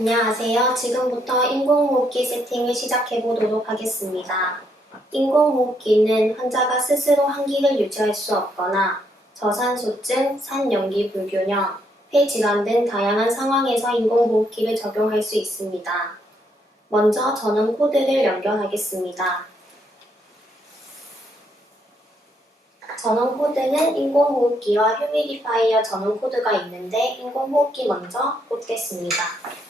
안녕하세요. 지금부터 인공호흡기 세팅을 시작해 보도록 하겠습니다. 인공호흡기는 환자가 스스로 한기를 유지할 수 없거나 저산소증, 산연기 불균형, 폐질환 등 다양한 상황에서 인공호흡기를 적용할 수 있습니다. 먼저 전원 코드를 연결하겠습니다. 전원 코드는 인공호흡기와 휴미디파이어 전원 코드가 있는데 인공호흡기 먼저 꽂겠습니다.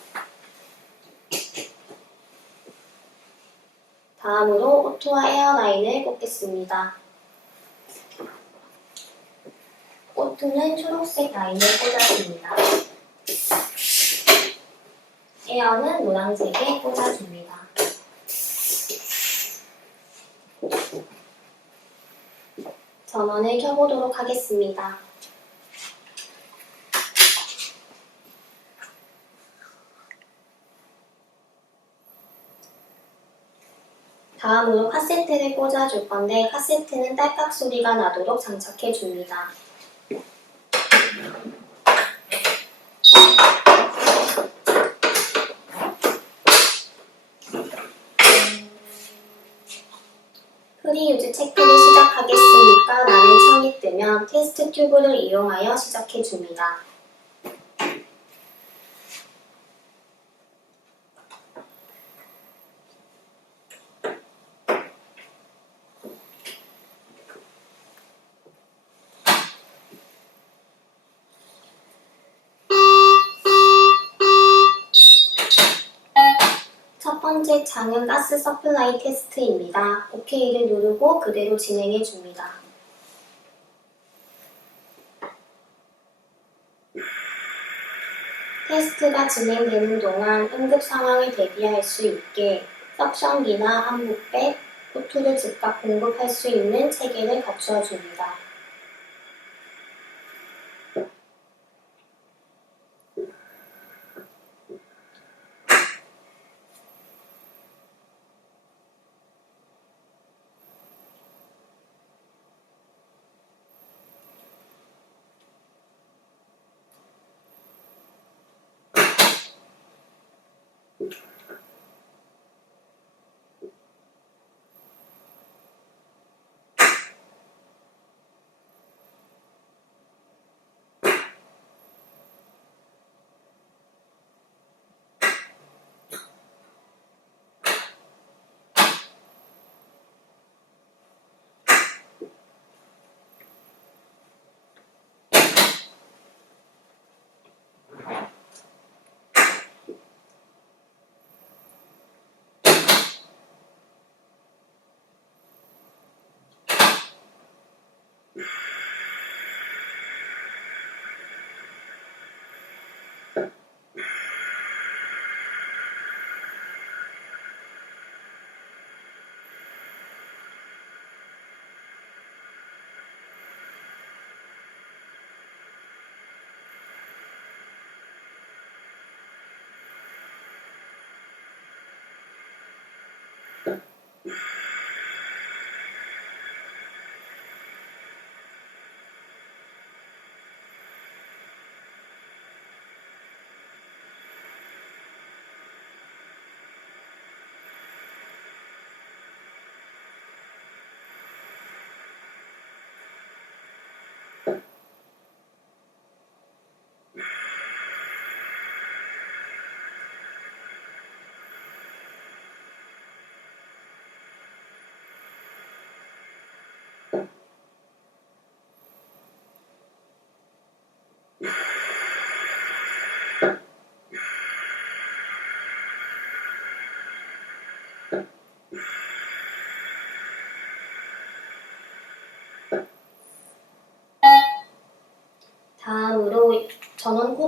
다음으로 오토와 에어라인을 꽂겠습니다. 오토는 초록색 라인을 꽂아줍니다. 에어는 노란색에 꽂아줍니다. 전원을 켜보도록 하겠습니다. 다음으로 카세트를 꽂아줄 건데 카세트는 딸깍 소리가 나도록 장착해 줍니다. 프리유즈 체크를 시작하겠습니까? 라는 창이 뜨면 테스트 튜브를 이용하여 시작해 줍니다. 첫 번째 창은 가스 서플라이 테스트입니다. OK를 누르고 그대로 진행해 줍니다. 테스트가 진행되는 동안 응급 상황을 대비할 수 있게 석션기나 한복백, 호투를 즉각 공급할 수 있는 체계를 갖추어 줍니다.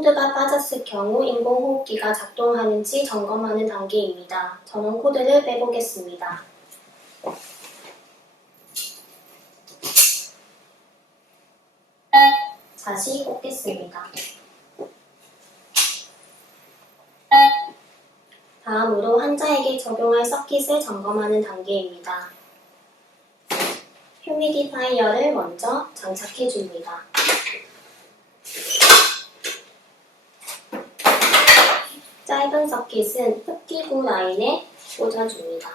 코드가 빠졌을 경우 인공호흡기가 작동하는지 점검하는 단계입니다. 전원 코드를 빼보겠습니다. 다시 꽂겠습니다. 다음으로 환자에게 적용할 서킷을 점검하는 단계입니다. 휴미디파이어를 먼저 장착해 줍니다. 짧은 서킷은 흡기구 라인에 꽂아줍니다.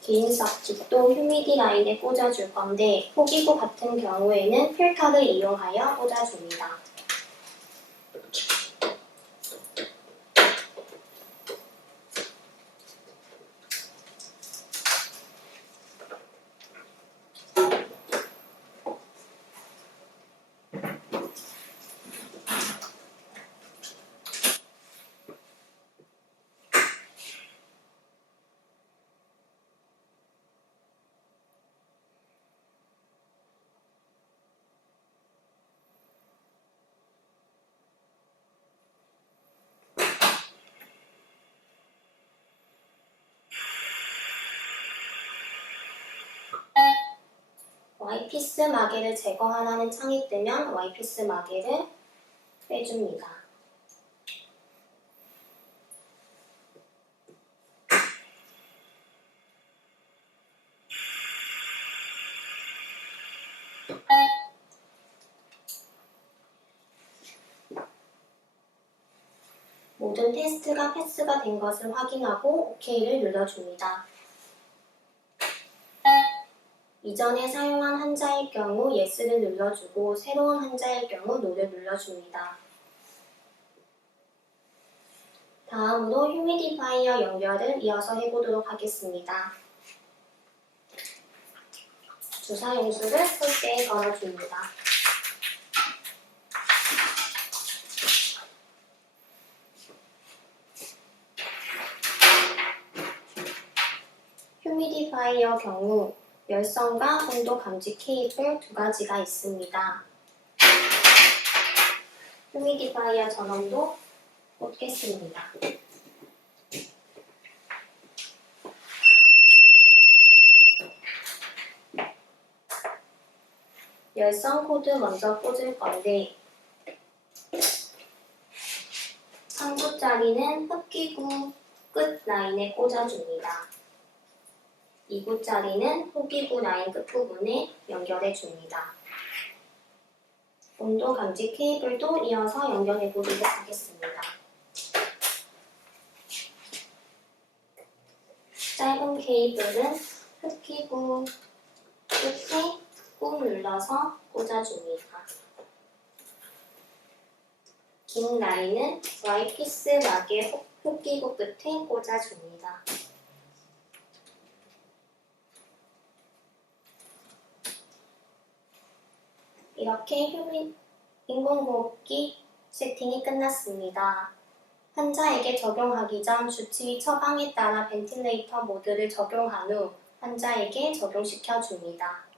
긴 서킷도 휴미디 라인에 꽂아줄 건데 호기구 같은 경우에는 필터를 이용하여 꽂아줍니다. 와이피스 마개를 제거하라는 창이 뜨면 와이피스 마개를 빼줍니다. 모든 테스트가 패스가 된 것을 확인하고 OK를 눌러줍니다. 이전에 사용한 한자일 경우 예스를 눌러주고 새로운 한자일 경우 노를 눌러줍니다. 다음으로 휴미디파이어 연결을 이어서 해보도록 하겠습니다. 주사 용수를 폴대에 걸어줍니다. 휴미디파이어 경우 열선과 온도 감지 케이블 두 가지가 있습니다. 휴미디파이어 전원도 꽂겠습니다. 열선 코드 먼저 꽂을 건데 3구짜리는 흡기구 끝 라인에 꽂아줍니다. 2구짜리는 호기구 라인 끝부분에 연결해 줍니다. 온도 감지 케이블도 이어서 연결해 보도록 하겠습니다. 짧은 케이블은 흡기구 끝에 꾹 눌러서 꽂아줍니다. 긴 라인은 와이피스 막의 흡기구 끝에 꽂아줍니다. 이렇게 휴민 인공호흡기 세팅이 끝났습니다. 환자에게 적용하기 전 주치의 처방에 따라 벤틸레이터 모드를 적용한 후 환자에게 적용시켜 줍니다.